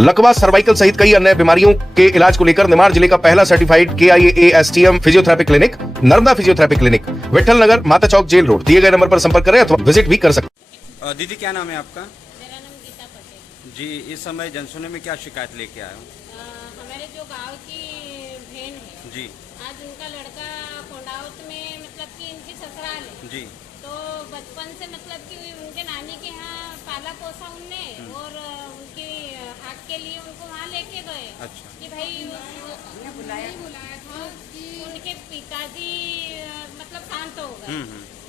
लकवा, सर्वाइकल सहित कई अन्य बीमारियों के इलाज को लेकर निमाड़ जिले का पहला certified KIAASTM physiotherapy clinic Narmada physiotherapy clinic, Vithal Nagar, Mata Chowk, jail road. दिए गए नंबर पर संपर्क करें अथवा विजिट भी कर सकते हैं। दीदी क्या नाम है आपका? मेरा नाम गीता पटेल। जी, इस समय जनसुने में क्या शिकायत लेके आए हो? हमारे जो गांव की बहन है जी आज उनका लड़का कोंडावत में मतलब कि इनकी ससुराल है, जी तो बचपन से मतलब कि उनके नानी के यहाँ पाला पोसा उनने और उनकी हाथ के लिए उनको वहाँ लेके गए। अच्छा। कि भाई बुलाया था कि उनके पिताजी मतलब शांत हो गए,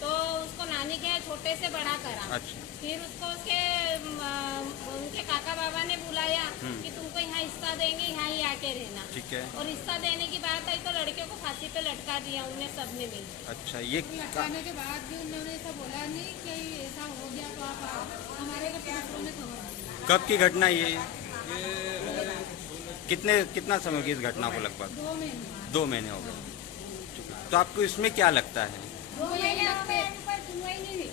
तो उसको नानी के यहाँ छोटे से बड़ा करा। अच्छा। फिर उसको उसके उनके काका बाबा ने बुलाया कि तुमको यहाँ हिस्सा देंगे, यहाँ ही आके रहना। ठीक है। और हिस्सा देने की बात आई तो लड़के को फांसी पे लटका दिया उन्हें सबने मिल। अच्छा, ये लटकाने के बाद भी उन्होंने ऐसा बोला नहीं कि ऐसा हो गया तो आप आओ। हमारे को पुलिस ने खबर दी। कब की घटना ये? कितना समय हो गया इस घटना को? लगभग 2 महीने 2 महीने हो गए। तो आपको इसमें क्या लगता है? 2 महीने लगते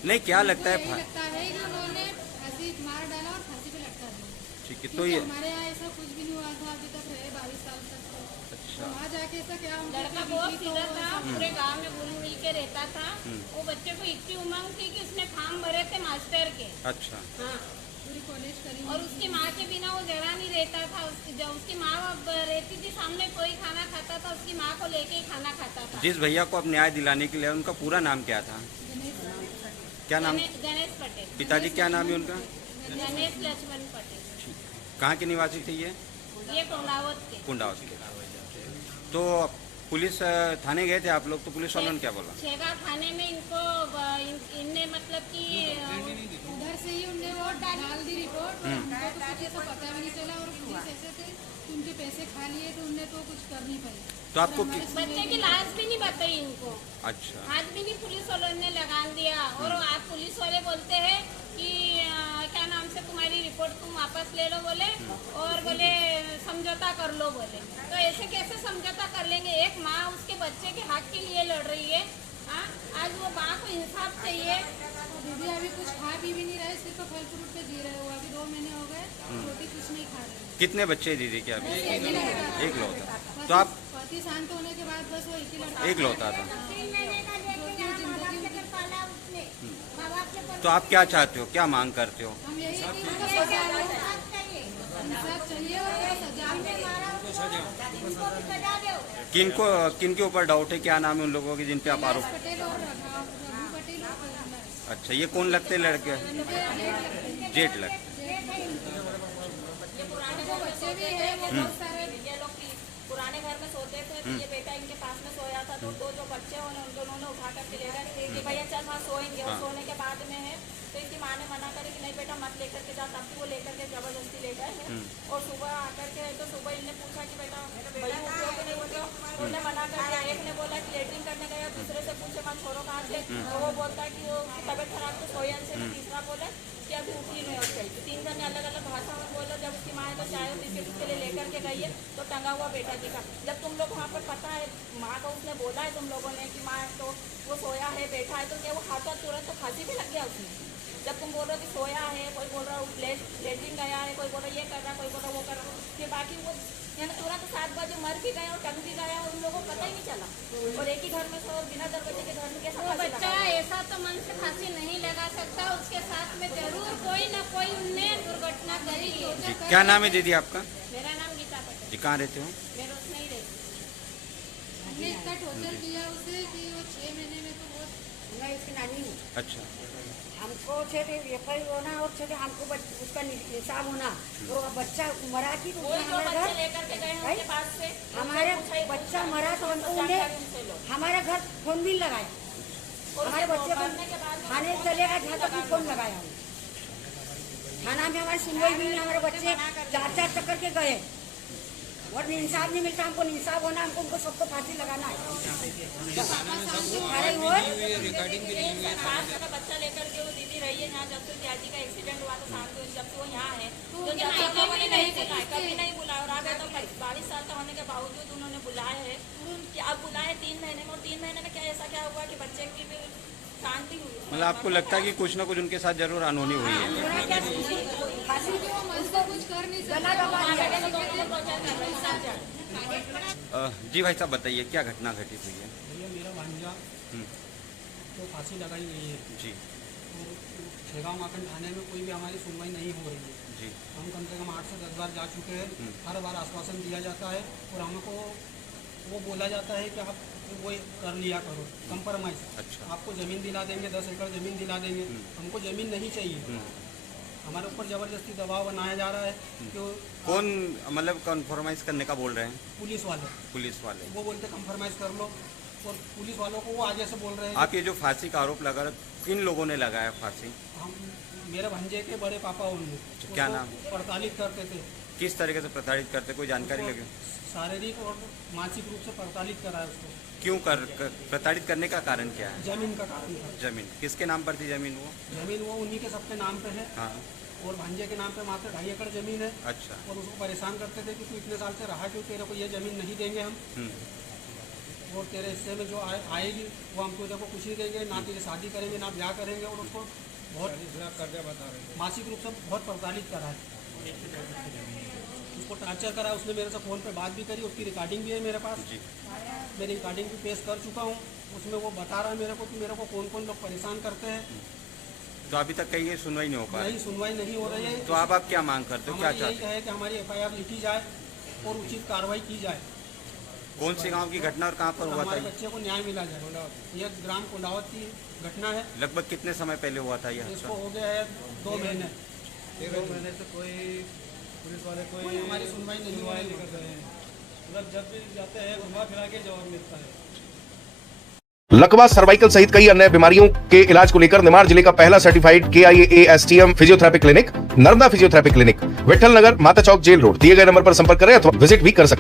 नहीं, क्या लगता है? लगता है कि उन्होंने फांसी मार डाला और फांसी पे लटका दिया। ठीक है, तो क्योंकि ये हमारे यहाँ ऐसा कुछ भी नहीं हुआ था अभी तक, रहे 22 साल तक। तो अच्छा। वहाँ जाके ऐसा क्या उनकी लड़का बीवी बहुत तो सीधा था, पूरे गांव में घुल मिल के रहता था। वो बच्चे को इतनी उमंग थी कि उसने फार्म भरे थे मास्टर के। अच्छा। हाँ, पूरी कॉलेज करी और उसकी माँ के बिना वो जरा नहीं रहता था। जब उसकी माँ अब रहती थी सामने, कोई खाना खाता था उसकी माँ को लेके ही खाना खाता था। जिस भैया को अब न्याय दिलाने के लिए उनका पूरा नाम क्या था? क्या नाम? गणेश पटेल। पिताजी क्या नाम है उनका? गणेश लक्ष्मण पटेल। कहाँ के निवासी थे ये? कुंडावत के। कुंडावत के। तो पुलिस थाने गए थे आप लोग, तो पुलिस वालों ने क्या बोला? छेगा थाने में इनको इनने मतलब कि उधर से ही उनने वो डाल दी रिपोर्ट। उनको तो कुछ ऐसा पता भी नहीं चला और पुलिस ऐसे थे कि उनके पैसे खा लिए तो उनने तो कुछ कर नहीं पाई। तो आपको बच्चे की लाश भी नहीं बताई इनको। अच्छा। हाथ भी नहीं पुलिस वालों ने लगान दिया। और आज पुलिस वाले बोलते हैं कि क्या नाम से तुम्हारी रिपोर्ट तुम वापस ले लो बोले, और बोले समझौता कर लो बोले। तो ऐसे कैसे समझौता कर लेंगे? एक माँ उसके बच्चे के हक के लिए लड़ रही है। हाँ, आज वो माँ को इंसाफ चाहिए। दीदी अभी कुछ खा पी भी नहीं रहे, सिर्फ फल फ्रूट पे जी रहे हो। अभी 2 महीने हो गए, रोटी कुछ नहीं खा रहे। कितने बच्चे दीदी के अभी? एक लौता। तो आप पति शांत होने के बाद बस वो एक ही लड़का एक लौता था। जिंदगी तो आप क्या चाहते हो, क्या मांग करते हो? हम यही कि उनको सजा हो, इंसाफ चाहिए और सजा। किनके ऊपर डाउट है? क्या नाम है उन लोगों के जिन पे आप आरोप? पटेल और रघु पटेल और अच्छा, ये कौन लगते हैं लड़के? जेठ लगते। बच्चे भी है वो बहुत सारे। ये लोग पुराने घर में सोते थे, तो ये बेटा इनके पास में सोया था। तो दो जो बच्चे उन दोनों ने उठा करके ले गए कि भैया चल वहाँ सोएंगे। और सोने के बाद में है तो इसकी माँ ने मना करी कि नहीं बेटा मत लेकर के जा। तब भी वो लेकर के जबरदस्ती ले गए हैं। और सुबह आकर के तो सुबह इनने पूछा कि बेटा भैया उठे हो कि नहीं उठे हो? उन्होंने मना कर दिया। एक ने बोला कि लेटरिन करने गया, दूसरे से पूछे माँ छोरो कहाँ से, तो वो बोलता है कि वो तबियत खराब तो सोयन से। तीसरा बोले कि अभी उठी नहीं और चली। 3 जन ने अलग अलग भाषा में बोला। जब उसकी माँ तो चाय और बिस्किट उसके लिए लेकर के गई है तो टंगा हुआ बेटा जी का। जब तुम लोग वहाँ पर पता है माँ को उसने बोला है तुम लोगों ने कि माँ तो वो सोया है बैठा है, तो क्या वो हाथों तुरंत तो फांसी भी लग गया उसमें? जब तुम बोल रहे हो कि सोया है, कोई बोल रहा है लेटरिन गया है, कोई बोल रहा है ये कर रहा है, कोई बोल रहा है वो कर रहा है, फिर बाकी वो यानी तुरंत 7 बजे मर भी गया और टंग भी गया और उन लोगों को पता ही नहीं चला। और एक ही घर में सो बिना दरवाजे के घर में कैसा वो बच्चा ऐसा तो मन से फांसी नहीं लगा सकता। उसके साथ में जरूर कोई ना कोई उनने दुर्घटना करी। जी, क्या नाम है दीदी आपका? मेरा नाम गीता पटेल। जी, कहाँ रहते हो? मैं रोज नहीं रहती। हमने इतना टोर्चर किया उसे कि वो 6 महीने में तो बहुत। मैं इसकी नानी हूँ। अच्छा। हमको छे एफआई होना और छे हमको उसका हिसाब होना। और बच्चा मरा की तो कोई जो हमारे बच्चे घर लेकर के गए हैं उनके पास से हमारे बच्चा मरा तो हमको उन्हें हमारे घर फोन भी लगाया। हमारे बच्चे को थाने चलेगा जहाँ तक फोन लगाया। थाना में हमारी सुनवाई भी नहीं, हमारे बच्चे 4 चक्कर के गए और इंसाफ नहीं मिलता। हमको इंसाफ होना, हमको उनको सबको फांसी लगाना है। बच्चा लेकर के वो दीदी रही है यहाँ। जब तो जी का एक्सीडेंट हुआ तो शाम को जब वो यहाँ है तो जब लोगों ने नहीं बुलाया, कभी नहीं बुलाया। और आगे तो 22 साल का होने के बावजूद उन्होंने बुलाया है कि अब बुलाए 3 महीने में। और 3 महीने में क्या ऐसा क्या हुआ कि बच्चे की भी शांति हुई है। मतलब आपको लगता है कि कुछ ना कुछ उनके साथ जरूर अनहोनी हुई है। फांसी क्योंकि वो मन से कुछ कर नहीं गला दबा दिया। जी भाई साहब बताइए क्या घटना घटित हुई है? भैया मेरा भांजा तो फांसी लगाई गई है जी और छेगांव माखन थाने में कोई भी हमारी सुनवाई नहीं हो रही है। जी हम कम से कम 8 से 10 बार जा चुके हैं। हर बार आश्वासन दिया जाता है और हमको वो बोला जाता है कि आप वो कर लिया करो कंप्रोमाइज। अच्छा। आपको ज़मीन दिला देंगे, 10 एकड़ ज़मीन दिला देंगे। हमको ज़मीन नहीं चाहिए। हमारे ऊपर ज़बरदस्ती दबाव बनाया जा रहा है कि कौन मतलब कॉन्फर्माइज करने का बोल रहे हैं? पुलिस वाले पुलिस वाले। वो बोलते कंप्रोमाइज कर लो और पुलिस वालों को वो आगे से बोल रहे हैं आप ये जो फांसी का आरोप लगा रहे, किन लोगों ने लगाया फांसी? हम मेरे भंजे के बड़े पापा उनने क्या उसको नाम? प्रताड़ित करते थे। किस तरीके से प्रताड़ित करते, कोई जानकारी लगी? शारीरिक और मानसिक रूप से प्रताड़ित करा है उसको। क्यों प्रताड़ित करने का कारण क्या है? जमीन का कारण था। जमीन किसके नाम पर थी जमीन वो? जमीन वो उन्हीं के सबके नाम पे है हाँ और भंजे के नाम पे मात्र 2.5 एकड़ जमीन है। अच्छा। और उसको परेशान करते थे कि तू इतने साल से रहा क्यों, तेरे को ये जमीन नहीं देंगे हम और तेरे हिस्से में जो आएगी वो हम तुझे को कुछ नहीं देंगे, ना तेरी शादी करेंगे ना ब्याह करेंगे। और उसको बहुत मानसिक रूप से बहुत प्रताड़ित करा है, उसको टॉर्चर करा। उसने मेरे से फ़ोन पे बात भी करी, उसकी रिकॉर्डिंग भी है मेरे पास। जी मैं रिकॉर्डिंग भी पेश कर चुका हूँ। उसमें वो बता रहा है मेरे को कि मेरे को कौन कौन लोग परेशान करते हैं। तो अभी तक कहीं ये सुनवाई नहीं हो पा नहीं रही, सुनवाई नहीं हो रही है। तो आप क्या मांग करते हो, क्या हमारी यही चाहते हो? है कि हमारी FIR लिखी जाए और उचित कार्रवाई की जाए। कौन से गांव की घटना और कहाँ पर हुआ था हमारे ये? बच्चे को न्याय मिला जाए। यह ग्राम कुंडावत की घटना है। लगभग कितने समय पहले हुआ था ये इसको हादसा? हो गया है 2 महीने। 2 महीने से कोई पुलिस वाले कोई कोई हमारी सुनवाई नहीं हो रही है। कर रहे हैं। मतलब जब भी जाते हैं घुमा फिरा के जवाब मिलता है। लकवा, सर्वाइकल सहित कई अन्य बीमारियों के इलाज को लेकर निमाड़ जिले का पहला certified KIA-ASTM physiotherapy clinic Narmada physiotherapy clinic Vithal Nagar, Mata Chowk, jail road दिए गए नंबर पर संपर्क करें अथवा विजिट भी कर सकते हैं।